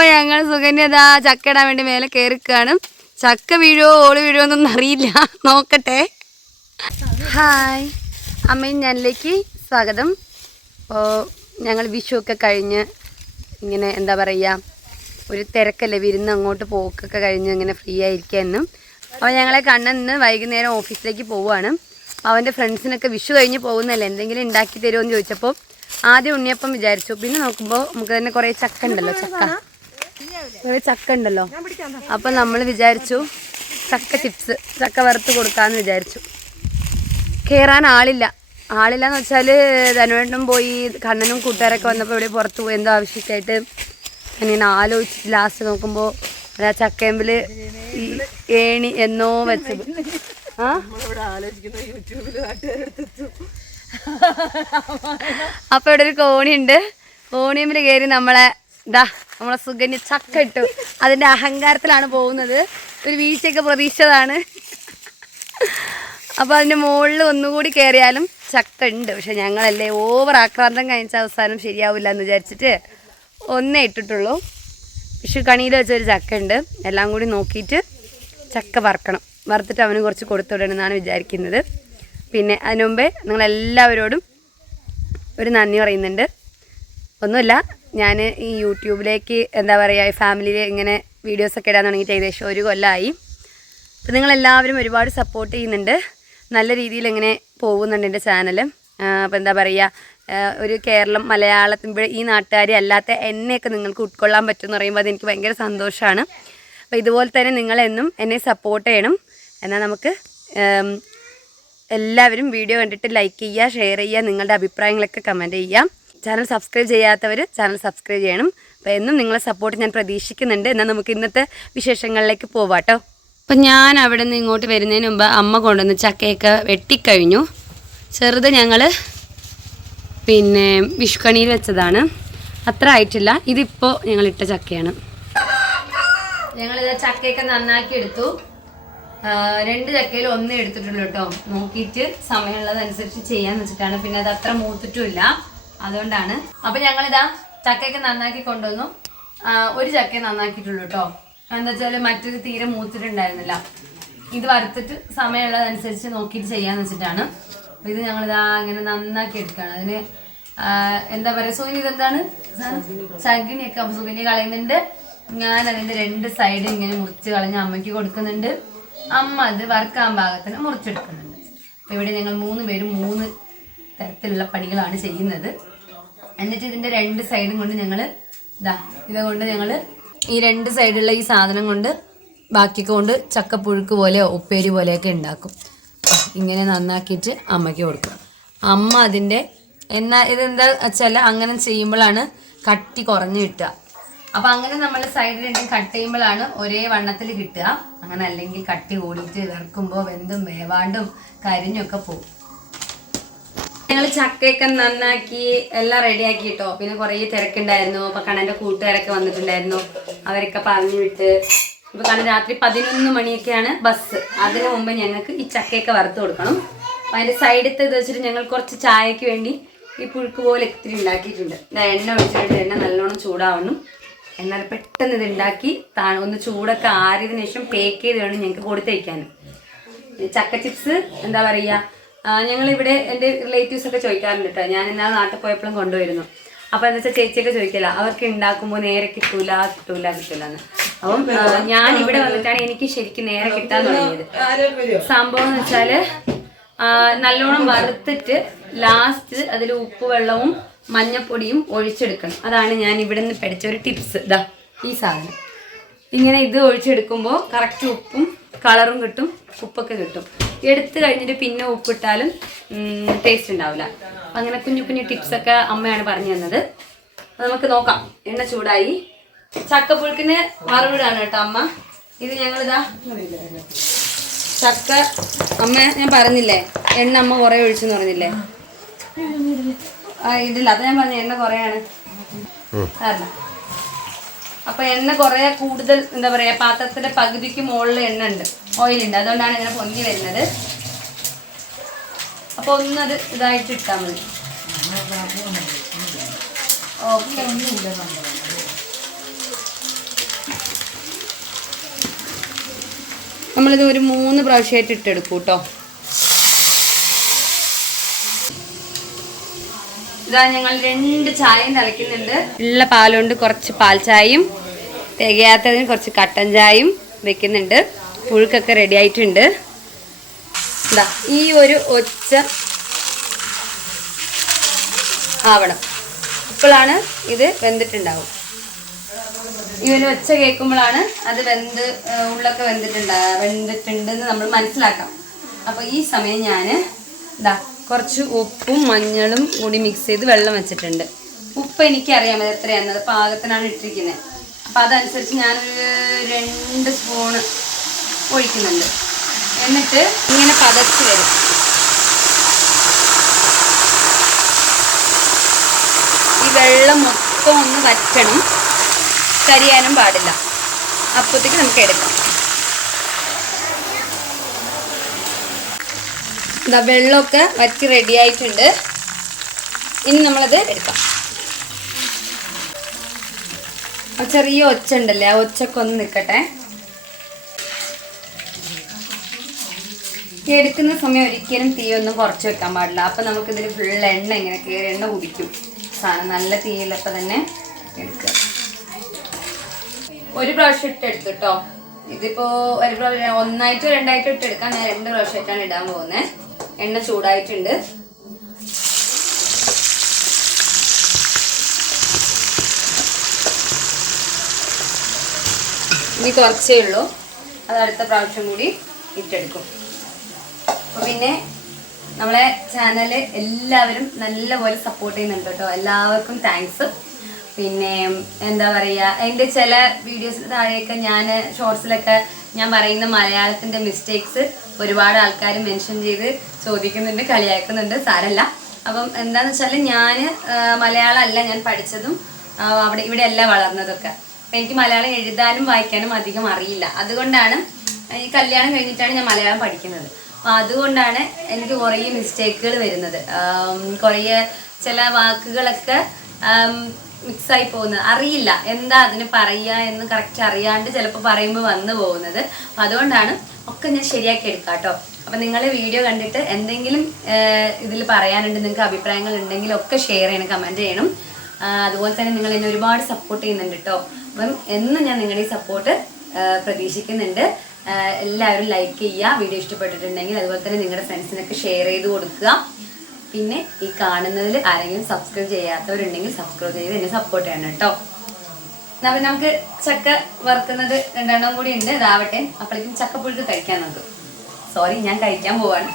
അപ്പോൾ ഞങ്ങൾ ചക്ക ഇടാൻ വേണ്ടി മേലെ കയറിക്കാണ്. ചക്ക വീഴോ ഓൾ വീഴോ എന്നൊന്നും അറിയില്ല. നോക്കട്ടെ. ഹായ്. അമ്മയും ഞാനിലേക്ക് സ്വാഗതം. അപ്പോൾ ഞങ്ങൾ വിഷു ഒക്കെ കഴിഞ്ഞ് ഇങ്ങനെ എന്താ പറയുക ഒരു തിരക്കല്ലേ വിരുന്ന് അങ്ങോട്ട് പോക്കൊക്കെ കഴിഞ്ഞ് ഇങ്ങനെ ഫ്രീ ആയിരിക്കാമെന്നും അപ്പോൾ ഞങ്ങളെ കണ്ണെന്ന് വൈകുന്നേരം ഓഫീസിലേക്ക് പോവുകയാണ്. അവന്റെ ഫ്രണ്ട്സിനൊക്കെ വിഷു കഴിഞ്ഞ് പോകുന്നല്ലേ എന്തെങ്കിലും ഉണ്ടാക്കി തരുമോ എന്ന് ചോദിച്ചപ്പോൾ ആദ്യം ഉണ്ണിയപ്പം വിചാരിച്ചു. പിന്നെ നോക്കുമ്പോൾ നമുക്ക് തന്നെ കുറേ ചക്ക ഉണ്ടല്ലോ ചക്ക. കുറേ ചക്ക ഉണ്ടല്ലോ. അപ്പം നമ്മൾ വിചാരിച്ചു ചക്ക ചിപ്സ് ചക്ക വറുത്ത് കൊടുക്കാമെന്ന് വിചാരിച്ചു. കയറാൻ ആളില്ല. ആളില്ല എന്ന് വെച്ചാൽ ധനുവേട്ടനും പോയി കണ്ണനും കൂട്ടുകാരൊക്കെ വന്നപ്പോൾ ഇവിടെ പുറത്ത് പോയി എന്തോ ആവശ്യമായിട്ട് അങ്ങനെ ആലോചിച്ചിട്ട് ലാസ്റ്റ് നോക്കുമ്പോൾ ആ ചക്കേമ്പിൽ ഈ ഏണി എന്നോ വെച്ചത്. ആ? അപ്പൊ ഇവിടെ ഒരു കോണിയുണ്ട്. കോണിയമ്പിൽ കയറി നമ്മളെ ഇതാ നമ്മളെ സുഗന്യ ചക്ക ഇട്ടു. അതിന്റെ അഹങ്കാരത്തിലാണ് പോകുന്നത്. ഒരു വീഴ്ചയൊക്കെ പ്രതീക്ഷിച്ചതാണ്. അപ്പോൾ അതിന്റെ മുകളിൽ ഒന്നുകൂടി കയറിയാലും ചക്ക ഉണ്ട്. പക്ഷെ ഞങ്ങളല്ലേ ഓവർ ആക്രാന്തം കഴിച്ച അവസാനം ശരിയാവില്ല എന്ന് വിചാരിച്ചിട്ട് ഒന്നേ ഇട്ടിട്ടുള്ളൂ. വിഷു കണിയിൽ വെച്ചൊരു ചക്ക ഉണ്ട്. എല്ലാം കൂടി നോക്കിയിട്ട് ചക്ക വറക്കണം. വറുത്തിട്ട് അവന് കുറച്ച് കൊടുത്തു വിടണമെന്നാണ് വിചാരിക്കുന്നത്. പിന്നെ അതിനു മുമ്പേ നിങ്ങളെല്ലാവരോടും ഒരു നന്ദി പറയുന്നുണ്ട്. ഒന്നുമില്ല. ഞാൻ ഈ യൂട്യൂബിലേക്ക് എന്താ പറയുക ഫാമിലിയിൽ ഇങ്ങനെ വീഡിയോസൊക്കെ ഇടാൻ തുടങ്ങിയിട്ട് ഏകദേശം ഒരു കൊല്ലമായി അപ്പം നിങ്ങളെല്ലാവരും ഒരുപാട് സപ്പോർട്ട് ചെയ്യുന്നുണ്ട്. നല്ല രീതിയിൽ ഇങ്ങനെ പോകുന്നുണ്ട് എന്റെ ചാനൽ അപ്പോൾ എന്താ പറയുക ഒരു കേരളം മലയാളത്തിൽ ഈ നാട്ടുകാരി അല്ലാത്ത എന്നെയൊക്കെ നിങ്ങൾക്ക് ഉൾക്കൊള്ളാൻ പറ്റുമെന്ന് പറയുമ്പോൾ അതെനിക്ക് ഭയങ്കര സന്തോഷമാണ് അപ്പോൾ ഇതുപോലെ തന്നെ നിങ്ങളെന്നും എന്നെ സപ്പോർട്ട് ചെയ്യണം. എന്നാൽ നമുക്ക് എല്ലാവരും വീഡിയോ കണ്ടിട്ട് ലൈക്ക് ചെയ്യുക ഷെയർ ചെയ്യുക നിങ്ങളുടെ അഭിപ്രായങ്ങളൊക്കെ കമന്റ് ചെയ്യാം ചാനൽ സബ്സ്ക്രൈബ് ചെയ്യാത്തവർ ചാനൽ സബ്സ്ക്രൈബ് ചെയ്യണം. അപ്പോൾ എന്നും നിങ്ങളെ സപ്പോർട്ട് ഞാൻ പ്രതീക്ഷിക്കുന്നുണ്ട്. എന്നാൽ നമുക്ക് ഇന്നത്തെ വിശേഷങ്ങളിലേക്ക് പോവാട്ടോ. അപ്പം ഞാൻ അവിടെ നിന്ന് ഇങ്ങോട്ട് വരുന്നതിന് മുമ്പ് അമ്മ കൊണ്ടുവന്ന് ചക്കയൊക്കെ വെട്ടിക്കഴിഞ്ഞു. ചെറുത് ഞങ്ങൾ പിന്നെ വിഷുക്കണിയിൽ വെച്ചതാണ്. അത്ര ആയിട്ടില്ല. ഇതിപ്പോൾ ഞങ്ങൾ ഇട്ട ചക്കയാണ്. ഞങ്ങളിത് ചക്കയൊക്കെ നന്നാക്കി എടുത്തു. രണ്ട് ചക്കയിൽ ഒന്നേ എടുത്തിട്ടുള്ളൂ കേട്ടോ. നോക്കിയിട്ട് സമയമുള്ളതനുസരിച്ച് ചെയ്യാന്ന് വെച്ചിട്ടാണ്. പിന്നെ അത് അത്ര മൂത്തിട്ടുമില്ല അതുകൊണ്ടാണ്. അപ്പൊ ഞങ്ങളിതാ ചക്കയൊക്കെ നന്നാക്കി കൊണ്ടുവന്നു. ഒരു ചക്ക നന്നാക്കിയിട്ടുള്ളൂ കേട്ടോ എന്താ വെച്ചാൽ മറ്റൊരു തീരെ മൂത്തിട്ടുണ്ടായിരുന്നില്ല. ഇത് വറുത്തിട്ട് സമയമുള്ളതനുസരിച്ച് നോക്കിയിട്ട് ചെയ്യാന്ന് വെച്ചിട്ടാണ്. അപ്പൊ ഇത് ഞങ്ങളിതാ ഇങ്ങനെ നന്നാക്കി എടുക്കുകയാണ്. അതിന് എന്താ പറയാ സൂനി ഇതെന്താണ്? ചകിനിയൊക്കെ സുഗിനി കളയുന്നുണ്ട്. ഞാൻ അതിന്റെ രണ്ട് സൈഡ് ഇങ്ങനെ മുറിച്ച് കളഞ്ഞ് അമ്മയ്ക്ക് കൊടുക്കുന്നുണ്ട്. അമ്മ അത് വറുക്കാൻ ഭാഗത്തിന് മുറിച്ചെടുക്കുന്നുണ്ട്. അപ്പൊ ഇവിടെ ഞങ്ങൾ മൂന്ന് പേരും മൂന്ന് തരത്തിലുള്ള പണികളാണ് ചെയ്യുന്നത്. എന്നിട്ട് ഇതിന്റെ രണ്ട് സൈഡും കൊണ്ട് ഞങ്ങൾ ഇതാ ഇതുകൊണ്ട് ഞങ്ങൾ ഈ രണ്ട് സൈഡുള്ള ഈ സാധനം കൊണ്ട് ബാക്കിയൊക്കെ കൊണ്ട് ചക്കപ്പുഴുക്ക് പോലെയോ ഉപ്പേരി പോലെയൊക്കെ ഉണ്ടാക്കും. ഇങ്ങനെ നന്നാക്കിയിട്ട് അമ്മയ്ക്ക് കൊടുക്കും. അമ്മ അതിന്റെ എന്നാൽ ഇതെന്താ വെച്ചാൽ അങ്ങനെ ചെയ്യുമ്പോഴാണ് കട്ടി കുറഞ്ഞ് കിട്ടുക. അപ്പൊ അങ്ങനെ നമ്മൾ സൈഡിൽ രണ്ടും കട്ട് ചെയ്യുമ്പോഴാണ് ഒരേ വണ്ണത്തിൽ കിട്ടുക. അങ്ങനെ അല്ലെങ്കിൽ കട്ടി കൂടിയിട്ട് വിറക്കുമ്പോൾ വെന്തും വേവാണ്ടും കരിഞ്ഞൊക്കെ പോകും. ഞങ്ങൾ ചക്കയൊക്കെ നന്നാക്കി എല്ലാം റെഡിയാക്കി കേട്ടോ പിന്നെ കുറേ തിരക്കുണ്ടായിരുന്നു. അപ്പൊ കണ്ണന്റെ കൂട്ടുകാരൊക്കെ വന്നിട്ടുണ്ടായിരുന്നു. അവരൊക്കെ പറഞ്ഞു വിട്ട്. ഇപ്പൊ കണ്ണൻ രാത്രി പതിനൊന്ന് മണിയൊക്കെയാണ് ബസ്. അതിനു മുമ്പ് ഞങ്ങൾക്ക് ഈ ചക്കയൊക്കെ വറുത്ത് കൊടുക്കണം. അപ്പൊ അതിന്റെ സൈഡത്തെ ഇത് വെച്ചിട്ട് ഞങ്ങൾ കുറച്ച് ചായക്ക് വേണ്ടി ഈ പുഴുക്ക് പോലെ ഇത്തിരി ഉണ്ടാക്കിയിട്ടുണ്ട്. എണ്ണ ഒഴിച്ചിട്ടുണ്ട്. എണ്ണ നല്ലോണം ചൂടാവണം. എന്നാൽ പെട്ടെന്ന് ഇത് ഉണ്ടാക്കി ഒന്ന് ചൂടൊക്കെ ആറിയതിനു ശേഷം പേക്ക് ചെയ്ത് വേണം ഞങ്ങൾക്ക് കൊടുത്തയക്കാനും. ചക്ക ചിപ്സ് എന്താ പറയുക ഞങ്ങൾ ഇവിടെ എന്റെ റിലേറ്റീവ്സ് ഒക്കെ ചോദിക്കാറുണ്ട് കേട്ടോ ഞാൻ എന്നാൽ നാട്ടിൽ പോയപ്പോഴും കൊണ്ടുവരുന്നു അപ്പൊ എന്താ വെച്ചാൽ ചേച്ചിയൊക്കെ ചോദിക്കില്ല അവർക്ക് ഉണ്ടാക്കുമ്പോൾ നേരെ കിട്ടൂല കിട്ടൂല കിട്ടൂല എന്ന് അപ്പം ഞാൻ ഇവിടെ വന്നിട്ടാണ് എനിക്ക് ശരിക്കും നേരെ കിട്ടാൻ തുടങ്ങിയത്. സംഭവം എന്ന് വെച്ചാൽ നല്ലോണം വറുത്തിട്ട് ലാസ്റ്റ് അതിൽ ഉപ്പ് വെള്ളവും മഞ്ഞപ്പൊടിയും ഒഴിച്ചെടുക്കണം. അതാണ് ഞാൻ ഇവിടെ നിന്ന് പഠിച്ച ഒരു ടിപ്സ് ഇതാ ഈ സാധനം. ഇങ്ങനെ ഇത് ഒഴിച്ചെടുക്കുമ്പോൾ കറക്റ്റ് ഉപ്പും കളറും കിട്ടും ഉപ്പൊക്കെ കിട്ടും. എടുത്തു കഴിഞ്ഞിട്ട് പിന്നെ ഉപ്പിട്ടാലും ടേസ്റ്റ് ഉണ്ടാവില്ല. അങ്ങനെ കുഞ്ഞു കുഞ്ഞു ടിപ്സൊക്കെ അമ്മയാണ് പറഞ്ഞു തന്നത്. നമുക്ക് നോക്കാം. എണ്ണ ചൂടായി. ചക്കപ്പുഴുക്കിന് മറുപടിയാണ് കേട്ടോ അമ്മ. ഇത് ഞങ്ങളിതാ ചക്ക അമ്മ ഞാൻ പറഞ്ഞില്ലേ എണ്ണ അമ്മ കുറേ ഒഴിച്ചെന്ന് പറഞ്ഞില്ലേ? ആ ഇതില്ല അത് ഞാൻ പറഞ്ഞു എണ്ണ കുറേയാണ്. കാരണം. അപ്പൊ എണ്ണ കുറെ കൂടുതൽ എന്താ പറയാ പാത്രത്തിന്റെ പകുതിക്ക് മുകളിൽ എണ്ണ ഉണ്ട്. ഓയിലുണ്ട്. അതുകൊണ്ടാണ് ഇങ്ങനെ പൊങ്ങി വരുന്നത്. അപ്പോൾ ഒന്നത് ഇതായിട്ട് ഇട്ടാൽ മതി. നമ്മളിത് ഒരു മൂന്ന് പ്രാവശ്യമായിട്ട് ഇട്ടെടുക്കും കേട്ടോ ഇതാ ഞങ്ങൾ രണ്ട് ചായയും തിളയ്ക്കുന്നുണ്ട്. ഉള്ള പാലുകൊണ്ട് കുറച്ച് പാൽ ചായയും തികയാത്തതിന് കുറച്ച് കട്ടൻ ചായയും വെക്കുന്നുണ്ട്. പുഴുക്കൊക്കെ റെഡി ആയിട്ടുണ്ട്. എന്താ ഈ ഒരു ഒച്ച ആവണം. ഇപ്പോഴാണ് ഇത് വെന്തിട്ടുണ്ടാവും. ഈ ഒരു ഒച്ച കേൾക്കുമ്പോഴാണ് അത് വെന്ത് ഉള്ളൊക്കെ വെന്തിട്ടുണ്ടാ വെന്തിട്ടുണ്ടെന്ന് നമ്മൾ മനസ്സിലാക്കാം. അപ്പോൾ ഈ സമയം ഞാൻ ഇതാ കുറച്ച് ഉപ്പും മഞ്ഞളും കൂടി മിക്സ് ചെയ്ത് വെള്ളം വെച്ചിട്ടുണ്ട്. ഉപ്പ് എനിക്കറിയാം അത് എത്രയാണെന്നത് പാകത്തിനാണ് ഇട്ടിരിക്കുന്നത്. അപ്പോൾ അതനുസരിച്ച് ഞാനൊരു രണ്ട് സ്പൂണ് ഒഴിക്കുന്നുണ്ട്. എന്നിട്ട് ഇങ്ങനെ പതച്ച് വരും. ഈ വെള്ളം മൊത്തം ഒന്ന് വറ്റണം. കരിയാനും പാടില്ല. അപ്പത്തേക്ക് നമുക്ക് എടുക്കാം. ഇതാ വെള്ളമൊക്കെ വറ്റി റെഡി ആയിട്ടുണ്ട്. ഇനി നമ്മളത് എടുക്കാം. ചെറിയ ഒച്ച ഉണ്ടല്ലേ? ആ ഒച്ചക്കൊന്ന് നിൽക്കട്ടെ. എടുക്കുന്ന സമയം ഒരിക്കലും തീ ഒന്നും കുറച്ച് വെക്കാൻ പാടില്ല. അപ്പം നമുക്കിതിൽ ഫുൾ എണ്ണ ഇങ്ങനെ കയറി എണ്ണ കുടിക്കും. സാധനം നല്ല തീയിലപ്പം തന്നെ എടുക്കുക. ഒരു പ്രാവശ്യം ഇട്ടെടുത്തു കേട്ടോ ഇതിപ്പോ ഒരു പ്രാവശ്യം ഒന്നായിട്ടോ രണ്ടായിട്ടോ ഇട്ടെടുക്കാം ഞാൻ രണ്ട് പ്രാവശ്യമായിട്ടാണ് ഇടാൻ പോകുന്നത് എണ്ണ ചൂടായിട്ടുണ്ട്. ഇനി കുറച്ചേ ഉള്ളൂ. അത് അടുത്ത പ്രാവശ്യം കൂടി ഇട്ടെടുക്കും. അപ്പൊ പിന്നെ നമ്മളെ ചാനൽ എല്ലാവരും നല്ലപോലെ സപ്പോർട്ട് ചെയ്യുന്നുണ്ട് കേട്ടോ. എല്ലാവർക്കും താങ്ക്സ് പിന്നെ എന്താ പറയുക എന്റെ ചില വീഡിയോസ് താഴെയൊക്കെ ഞാൻ ഷോർട്സിലൊക്കെ ഞാൻ പറയുന്ന മലയാളത്തിന്റെ മിസ്റ്റേക്സ് ഒരുപാട് ആൾക്കാർ മെൻഷൻ ചെയ്ത് ചോദിക്കുന്നുണ്ട് കളിയാക്കുന്നുണ്ട് സാരല്ല. അപ്പം എന്താന്ന് വെച്ചാൽ ഞാൻ മലയാളം അല്ല ഞാൻ പഠിച്ചതും അവിടെ ഇവിടെ അല്ല വളർന്നതൊക്കെ. അപ്പം എനിക്ക് മലയാളം എഴുതാനും വായിക്കാനും അധികം അറിയില്ല. അതുകൊണ്ടാണ് ഈ കല്യാണം കഴിഞ്ഞിട്ടാണ് ഞാൻ മലയാളം പഠിക്കുന്നത്. അപ്പം അതുകൊണ്ടാണ് എനിക്ക് കുറേ മിസ്റ്റേക്കുകൾ വരുന്നത്. കുറേ ചില വാക്കുകളൊക്കെ മിക്സായി പോകുന്നത്. അറിയില്ല. എന്താ അതിന് പറയുക എന്ന് കറക്റ്റ് അറിയാണ്ട് ചിലപ്പോൾ പറയുമ്പോൾ വന്നു പോകുന്നത്. അപ്പം അതുകൊണ്ടാണ് ഒക്കെ ഞാൻ ശരിയാക്കി എടുക്കാം കേട്ടോ അപ്പം നിങ്ങൾ വീഡിയോ കണ്ടിട്ട് എന്തെങ്കിലും ഇതിൽ പറയാനുണ്ട് നിങ്ങൾക്ക് അഭിപ്രായങ്ങൾ ഉണ്ടെങ്കിൽ ഒക്കെ ഷെയർ ചെയ്യണം കമന്റ് ചെയ്യണം. അതുപോലെ തന്നെ നിങ്ങൾ എന്നെ ഒരുപാട് സപ്പോർട്ട് ചെയ്യുന്നുണ്ട് കേട്ടോ അപ്പം എന്നും ഞാൻ നിങ്ങളുടെ ഈ സപ്പോർട്ട് പ്രതീക്ഷിക്കുന്നുണ്ട്. എല്ലാവരും ലൈക്ക് ചെയ്യുക വീഡിയോ ഇഷ്ടപ്പെട്ടിട്ടുണ്ടെങ്കിൽ അതുപോലെ തന്നെ നിങ്ങളുടെ ഫ്രണ്ട്സിനൊക്കെ ഷെയർ ചെയ്ത് കൊടുക്കുക. പിന്നെ ഈ കാണുന്നതിൽ ആരെങ്കിലും സബ്സ്ക്രൈബ് ചെയ്യാത്തവരുണ്ടെങ്കിൽ സബ്സ്ക്രൈബ് ചെയ്ത് എന്നെ സപ്പോർട്ട് ചെയ്യണം കേട്ടോ. അപ്പം നമുക്ക് ചക്ക വറുക്കുന്നത് രണ്ടെണ്ണം കൂടി ഉണ്ട്. ഇതാവട്ടെ. അപ്പോഴേക്കും ചക്കപ്പുഴുക്ക് കഴിക്കാൻ നോക്കും. സോറി ഞാൻ കഴിക്കാൻ പോവാണ്.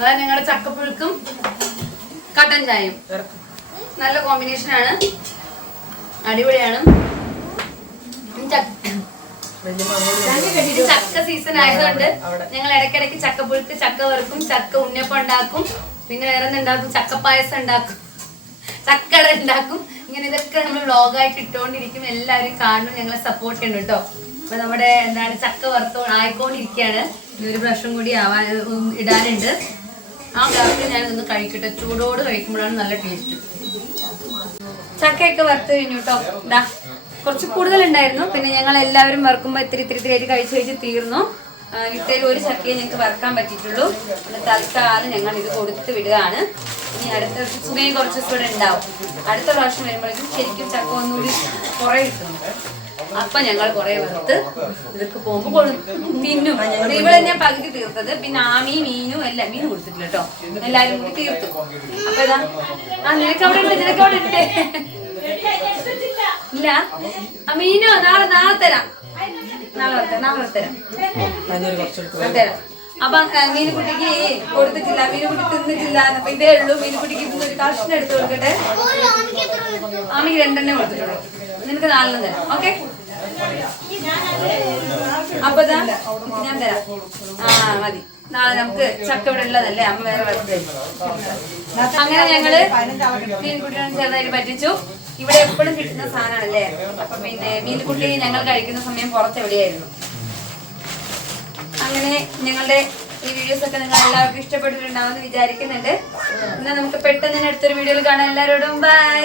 അതായത് ഞങ്ങളുടെ ചക്കപ്പുഴുക്കും കട്ടൻ ചായയും. നല്ല കോമ്പിനേഷൻ ആണ്. അടിപൊളിയാണ്. ചക്ക- ചക്ക സീസൺ ആയതുകൊണ്ട് ഞങ്ങൾ ഇടയ്ക്കിടയ്ക്ക് ചക്ക പുഴുക്ക് ചക്ക വറുക്കും ചക്ക ഉണ്ണിയപ്പം ഉണ്ടാക്കും. പിന്നെ വേറെ ഉണ്ടാക്കും? ചക്ക പായസം ഉണ്ടാക്കും. ചക്കട ഉണ്ടാക്കും. ഇങ്ങനെ ഇതൊക്കെ നമ്മൾ വ്ളോഗായിട്ട് ഇട്ടുകൊണ്ടിരിക്കും എല്ലാവരും കാണും ഞങ്ങളെ സപ്പോർട്ട് ചെയ്യണം കേട്ടോ. അപ്പൊ നമ്മുടെ എന്താണ് ചക്ക വറുത്തോ ആയിക്കൊണ്ടിരിക്കുകയാണ് ഒരു പ്രാവശ്യം കൂടി ആവാൻ ഇടാനുണ്ട്. ആ ഞാൻ ഒന്ന് കഴിക്കട്ടെ. ചൂടോട് കഴിക്കുമ്പോഴാണ് നല്ല ടേസ്റ്റ് ചക്കയൊക്കെ വറുത്ത് കഴിഞ്ഞു കേട്ടോ. ഇതാ കുറച്ച് കൂടുതൽ ഉണ്ടായിരുന്നു പിന്നെ ഞങ്ങൾ എല്ലാവരും വറുക്കുമ്പോൾ ഇത്തിരി ഇത്തിരി ഇത്തിരി ആയിട്ട് കഴിച്ച് കഴിച്ച് തീർന്നു. ഇത്തരം ഒരു ചക്കയെ ഞങ്ങൾക്ക് വറുക്കാൻ പറ്റിയിട്ടുള്ളൂ. പിന്നെ തൽക്കാലം ഞങ്ങൾ ഇത് കൊടുത്ത് വിടുകയാണ്. ഇനി അടുത്ത സുഖയും കുറച്ച് ഇവിടെ ഉണ്ടാവും. അടുത്ത പ്രാവശ്യം വരുമ്പോഴേക്കും ശരിക്കും ചക്ക ഒന്നുകൂടി കുറേ കിട്ടും. അപ്പൊ ഞങ്ങൾ കുറെ വറുത്ത് ഇതൊക്കെ പോകുമ്പോ കൊടു- തിന്നും. ഇവിടെ ഞാൻ പകുതി തീർത്തത്. പിന്നെ ആമി മീനും എല്ലാം മീൻ കൊടുത്തിട്ടില്ല കേട്ടോ. എല്ലാരും കൂടി തീർത്തു. അപ്പൊ ഇതാ ആ നിനക്ക് അവിടെ ഉണ്ട് നിനക്ക് ഉണ്ട്. ഇല്ല. മീനോ നാളെ നാളെ തരാം. നാളെ തരാം നാളെ തരാം. തരാം. അപ്പൊ മീനുകുട്ടിക്ക് കൊടുത്തിട്ടില്ല മീനുകുട്ടി തിന്നിട്ടില്ല അപ്പൊ ഇതേ ഉള്ളൂ. മീനുകുട്ടിക്ക് ഇന്ന് ഒരു കഷ്ണം എടുത്തു കൊടുക്കട്ടെ. ആമിക്ക് രണ്ടെണ്ണേ കൊടുത്തിട്ടുള്ളൂ. നിനക്ക് നാലെണ്ണം തരാം. ഓക്കെ? അപ്പൊ ഞാൻ തരാം. ആ മതി. നാളെ നമുക്ക് ചക്ക ഇവിടെ ഉള്ളതല്ലേ? അമ്മ വേറെ വറുത്ത് തരും. അങ്ങനെ ഞങ്ങൾ മീൻകുട്ടിയെ ചെറുതായിട്ട് പറ്റിച്ചു. ഇവിടെ എപ്പോഴും കിട്ടുന്ന സാധനമാണല്ലേ? അപ്പൊ പിന്നെ മീൻകുട്ടി ഞങ്ങൾ കഴിക്കുന്ന സമയം പുറത്ത് എവിടെയായിരുന്നു? അങ്ങനെ ഞങ്ങളുടെ ഈ വീഡിയോസ് ഒക്കെ നിങ്ങൾ എല്ലാവർക്കും ഇഷ്ടപ്പെട്ടിട്ടുണ്ടാവുമെന്ന് വിചാരിക്കുന്നുണ്ട്. എന്നാൽ നമുക്ക് പെട്ടെന്ന് തന്നെ അടുത്തൊരു വീഡിയോയിൽ കാണാം. എല്ലാവരോടും ബൈ